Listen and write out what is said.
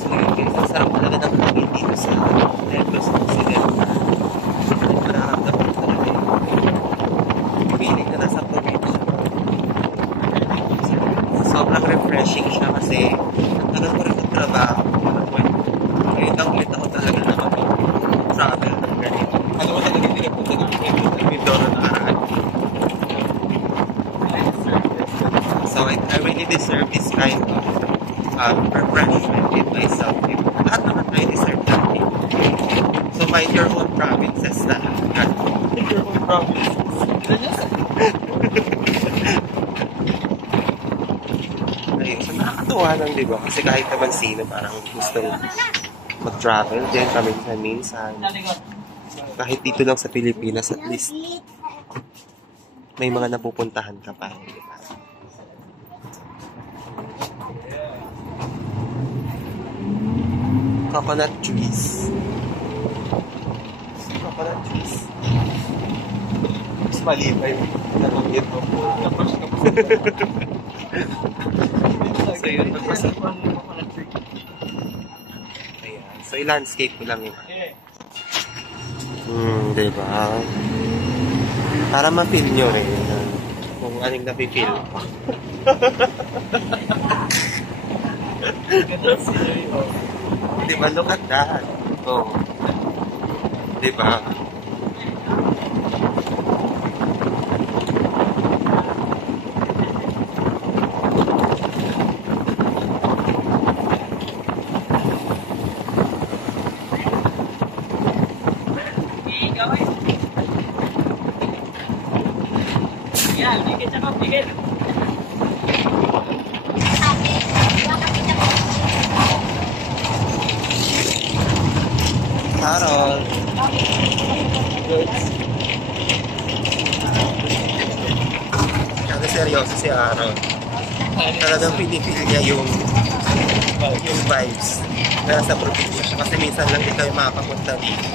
So yun guys, ang sarap talaga ng hangin dito sa Negros Occidental. Mararamdaman ko talaga yung feeling na nasa probinsya. Sobrang refreshing siya kasi ang tagal ko rin magtrabaho. Ngayon lang ulit ako talaga na mag-travel ng ganito. Ano ko talaga hindi na punta ng Mindoro na karaan. So I really deserve this kind of refreshment with myself. Lahat naman tayo deserve that. So mind your own provinces na. Mind your own provinces. Ayun, so nakakatuwa lang, di ba? Kasi kahit naman sino parang gusto mag-travel din kami minsan. Kahit dito lang sa Pilipinas, at least may mga napupuntahan ka pa. Di ba? Coconut trees. Coconut trees. Mas mali pa yung nabanggit mo. So yun, ayan. So i-landscape ko lang yun. Diba? Para ma-feel nyo rin kung anong napi-feel. Diba? Look at that. Oh. Diba? Harold. Kasi seryoso si Harold. Talagang pinipili niya yung vibes na nasa probinsya siya. Kasi minsan lang din kayo makakapunta dito.